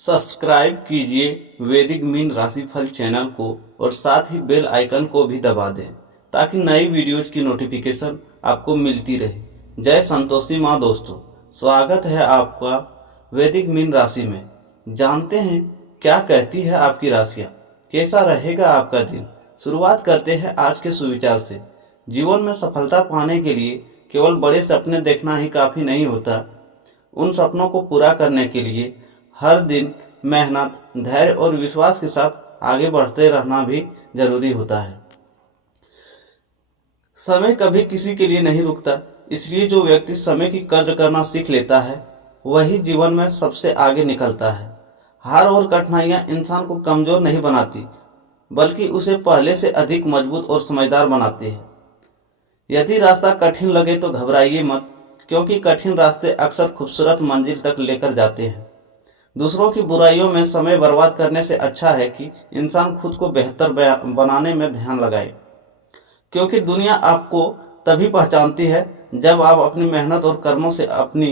Subscribe कीजिए वैदिक mean राशिफल चैनल को और साथ ही बेल आइकन को भी दबा दें ताकि नई वीडियोज की नोटिफिकेशन आपको मिलती रहे। जय संतोषी माँ दोस्तों, स्वागत है आपका वैदिक मीन राशि में। जानते हैं क्या कहती है आपकी राशियाँ, कैसा रहेगा आपका दिन। शुरुआत करते हैं आज के सुविचार से। जीवन में सफलता पाने के लिए केवल बड़े सपने देखना ही काफ़ी नहीं होता। उन सपनों को पूरा करने के लिए हर दिन मेहनत, धैर्य और विश्वास के साथ आगे बढ़ते रहना भी जरूरी होता है। समय कभी किसी के लिए नहीं रुकता, इसलिए जो व्यक्ति समय की कद्र करना सीख लेता है वही जीवन में सबसे आगे निकलता है। हार और कठिनाइयां इंसान को कमजोर नहीं बनाती, बल्कि उसे पहले से अधिक मजबूत और समझदार बनाती है। यदि रास्ता कठिन लगे तो घबराइए मत, क्योंकि कठिन रास्ते अक्सर खूबसूरत मंजिल तक लेकर जाते हैं। दूसरों की बुराइयों में समय बर्बाद करने से अच्छा है कि इंसान खुद को बेहतर बनाने में ध्यान लगाए, क्योंकि दुनिया आपको तभी पहचानती है जब आप अपनी मेहनत और कर्मों से अपनी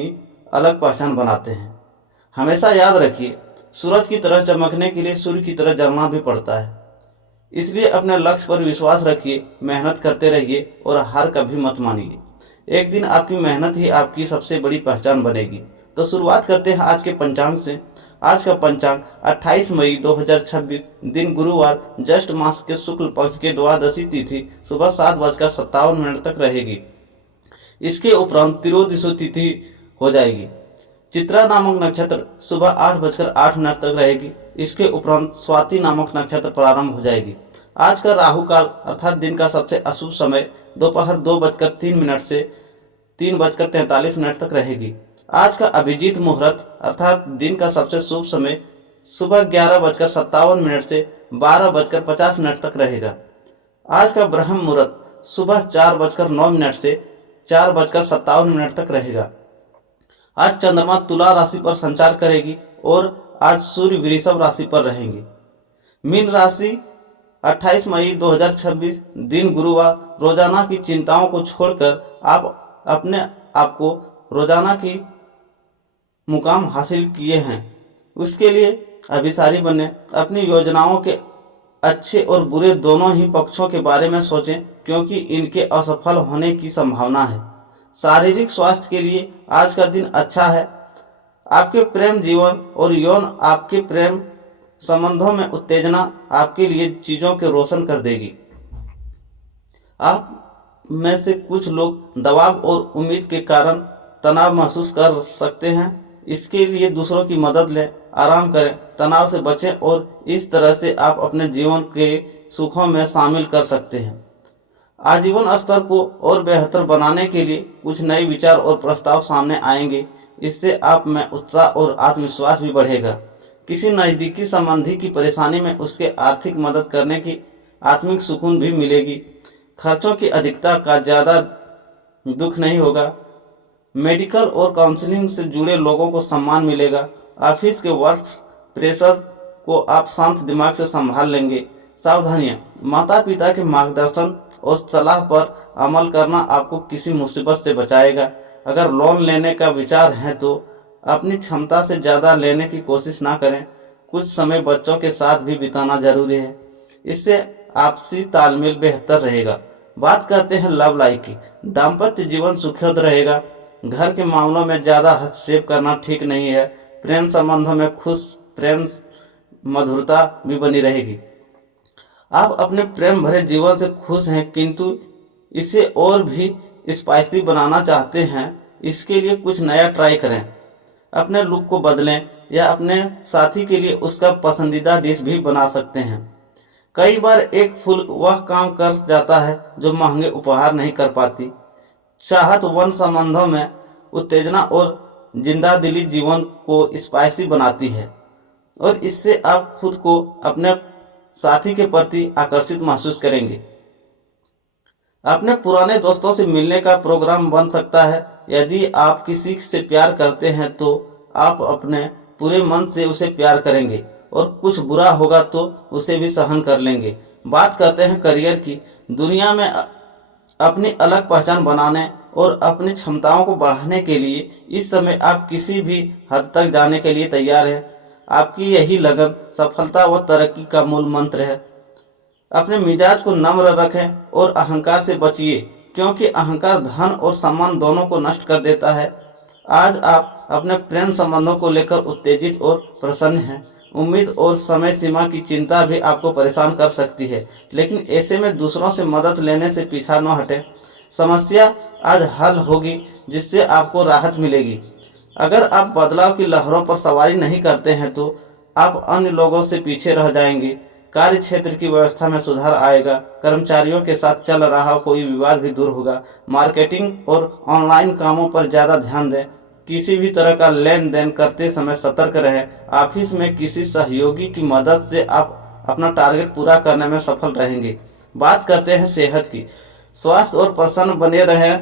अलग पहचान बनाते हैं। हमेशा याद रखिए, सूरज की तरह चमकने के लिए सूर्य की तरह जलना भी पड़ता है। इसलिए अपने लक्ष्य पर विश्वास रखिए, मेहनत करते रहिए और हार कभी मत मानिए। एक दिन आपकी मेहनत ही आपकी सबसे बड़ी पहचान बनेगी। तो शुरुआत करते हैं आज के पंचांग से। आज का पंचांग 28 मई 2026, दिन गुरुवार, ज्येष्ठ मास के शुक्ल पक्ष के द्वादशी तिथि सुबह 7:57 तक रहेगी। इसके उपरांत त्रियोदशी तिथि हो जाएगी। चित्रा नामक नक्षत्र सुबह 8:08 तक रहेगी। इसके उपरांत स्वाति नामक नक्षत्र प्रारंभ हो जाएगी। आज का राहु काल अर्थात दिन का सबसे अशुभ समय दोपहर 2:03 से 3:43 तक रहेगी। आज का अभिजीत मुहूर्त अर्थात दिन का सबसे शुभ समय सुबह 11:57 से 12:50 तक रहेगा। आज का ब्रह्म मुहूर्त सुबह 4:09 से 4:57 तक रहेगा। आज चंद्रमा तुला राशि पर संचार करेगी और आज सूर्य वृषभ राशि पर रहेंगे। मीन राशि 28 मई 2026, दिन गुरुवार, रोजाना की चिंताओं को छोड़कर आप अपने आप को रोजाना की मुकाम हासिल किए हैं, उसके लिए अभिसारी बने। अपनी योजनाओं के अच्छे और बुरे दोनों ही पक्षों के बारे में सोचें, क्योंकि इनके असफल होने की संभावना है। शारीरिक स्वास्थ्य के लिए आज का दिन अच्छा है। आपके प्रेम जीवन और यौन आपके प्रेम संबंधों में उत्तेजना आपके लिए चीजों के रोशन कर देगी। आप में से कुछ लोग दबाव और उम्मीद के कारण तनाव महसूस कर सकते हैं। इसके लिए दूसरों की मदद लें, आराम करें, तनाव से बचें और इस तरह से आप अपने जीवन के सुखों में शामिल कर सकते हैं। आजीवन स्तर को और बेहतर बनाने के लिए कुछ नए विचार और प्रस्ताव सामने आएंगे। इससे आप में उत्साह और आत्मविश्वास भी बढ़ेगा। किसी नज़दीकी संबंधी की परेशानी में उसके आर्थिक मदद करने की आत्मिक सुकून भी मिलेगी। खर्चों की अधिकता का ज़्यादा दुख नहीं होगा। मेडिकल और काउंसलिंग से जुड़े लोगों को सम्मान मिलेगा। ऑफिस के वर्क प्रेशर को आप शांत दिमाग से संभाल लेंगे। सावधानियां, माता पिता के मार्गदर्शन और सलाह पर अमल करना आपको किसी मुसीबत से बचाएगा। अगर लोन लेने का विचार है तो अपनी क्षमता से ज़्यादा लेने की कोशिश ना करें। कुछ समय बच्चों के साथ भी बिताना जरूरी है, इससे आपसी तालमेल बेहतर रहेगा। बात करते हैं लव लाइफ की। दाम्पत्य जीवन सुखद रहेगा। घर के मामलों में ज़्यादा हस्तक्षेप करना ठीक नहीं है। प्रेम संबंधों में खुश प्रेम मधुरता भी बनी रहेगी। आप अपने प्रेम भरे जीवन से खुश हैं, किंतु इसे और भी स्पाइसी बनाना चाहते हैं। इसके लिए कुछ नया ट्राई करें। अपने लुक को बदलें या अपने साथी के लिए उसका पसंदीदा डिश भी बना सकते हैं। कई बार एक फूल वह काम कर जाता है जो महंगे उपहार नहीं कर पाती। चाहत वन संबंधों में उत्तेजना और जिंदा दिली जीवन को स्पाइसी बनाती है और इससे आप खुद को अपने साथी के प्रति आकर्षित महसूस करेंगे। अपने पुराने दोस्तों से मिलने का प्रोग्राम बन सकता है। यदि आप किसी से प्यार करते हैं तो आप अपने पूरे मन से उसे प्यार करेंगे और कुछ बुरा होगा तो उसे भी सहन कर लेंगे। बात करते हैं करियर की। दुनिया में अपनी अलग पहचान बनाने और अपनी क्षमताओं को बढ़ाने के लिए इस समय आप किसी भी हद तक जाने के लिए तैयार हैं। आपकी यही लगन सफलता व तरक्की का मूल मंत्र है। अपने मिजाज को नम्र रखें और अहंकार से बचिए, क्योंकि अहंकार धन और सम्मान दोनों को नष्ट कर देता है। आज आप अपने प्रेम संबंधों को लेकर उत्तेजित और प्रसन्न हैं। उम्मीद और समय सीमा की चिंता भी आपको परेशान कर सकती है, लेकिन ऐसे में दूसरों से मदद लेने से पीछा न हटें। समस्या आज हल होगी, जिससे आपको राहत मिलेगी। अगर आप बदलाव की लहरों पर सवारी नहीं करते हैं तो आप अन्य लोगों से पीछे रह जाएंगे। कार्य क्षेत्र की व्यवस्था में सुधार आएगा। कर्मचारियों के साथ चल रहा कोई विवाद भी दूर होगा। मार्केटिंग और ऑनलाइन कामों पर ज़्यादा ध्यान दें। किसी भी तरह का लेन देन करते समय सतर्क रहें। ऑफिस में किसी सहयोगी की मदद से आप अपना टारगेट पूरा करने में सफल रहेंगे। बात करते हैं सेहत की। स्वास्थ्य और प्रसन्न बने रहें,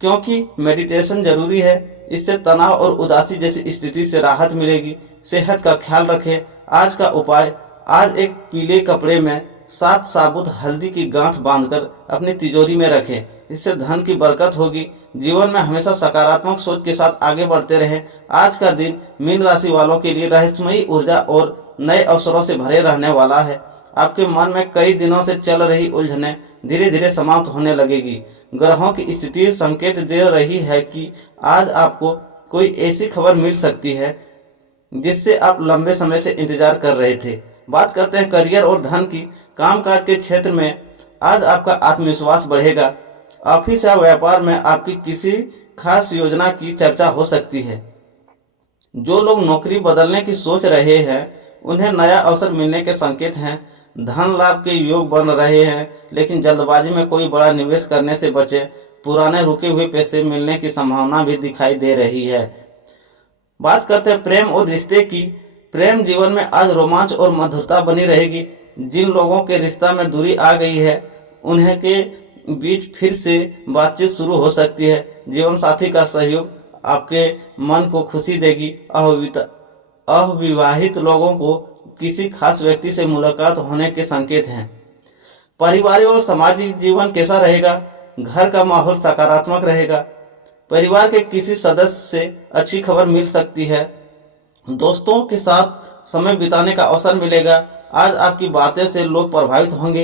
क्योंकि मेडिटेशन जरूरी है। इससे तनाव और उदासी जैसी स्थिति से राहत मिलेगी। सेहत का ख्याल रखें। आज का उपाय, आज एक पीले कपड़े में 7 साबुत हल्दी की गांठ बांधकर अपनी तिजोरी में रखें। इससे धन की बरकत होगी। जीवन में हमेशा सकारात्मक सोच के साथ आगे बढ़ते रहें। आज का दिन मीन राशि वालों के लिए रहस्यमयी ऊर्जा और नए अवसरों से भरे रहने वाला है। आपके मन में कई दिनों से चल रही उलझनें धीरे धीरे समाप्त होने लगेगी। ग्रहों की स्थिति संकेत दे रही है कि आज आपको कोई ऐसी खबर मिल सकती है जिससे आप लंबे समय से इंतजार कर रहे थे। बात करते हैं करियर और धन की। कामकाज के क्षेत्र में आज आपका आत्मविश्वास बढ़ेगा। ऑफिस या व्यापार में आपकी किसी खास योजना की चर्चा हो सकती है। जो लोग नौकरी बदलने की सोच रहे हैं उन्हें नया अवसर मिलने के संकेत हैं। धन लाभ के योग बन रहे हैं, लेकिन जल्दबाजी में कोई बड़ा निवेश करने से बचें। पुराने रुके हुए पैसे मिलने की संभावना भी दिखाई दे रही है। बात करते हैं प्रेम और रिश्ते की। प्रेम जीवन में आज रोमांच और मधुरता बनी रहेगी। जिन लोगों के रिश्ता में दूरी आ गई है उन्हें के बीच फिर से बातचीत शुरू हो सकती है। जीवन साथी का सहयोग आपके मन को खुशी देगी। अविवाहित लोगों को किसी खास व्यक्ति से मुलाकात होने के संकेत हैं। पारिवारिक और सामाजिक जीवन कैसा रहेगा? घर का माहौल सकारात्मक रहेगा। परिवार के किसी सदस्य से अच्छी खबर मिल सकती है। दोस्तों के साथ समय बिताने का अवसर मिलेगा। आज आपकी बातें से लोग प्रभावित होंगे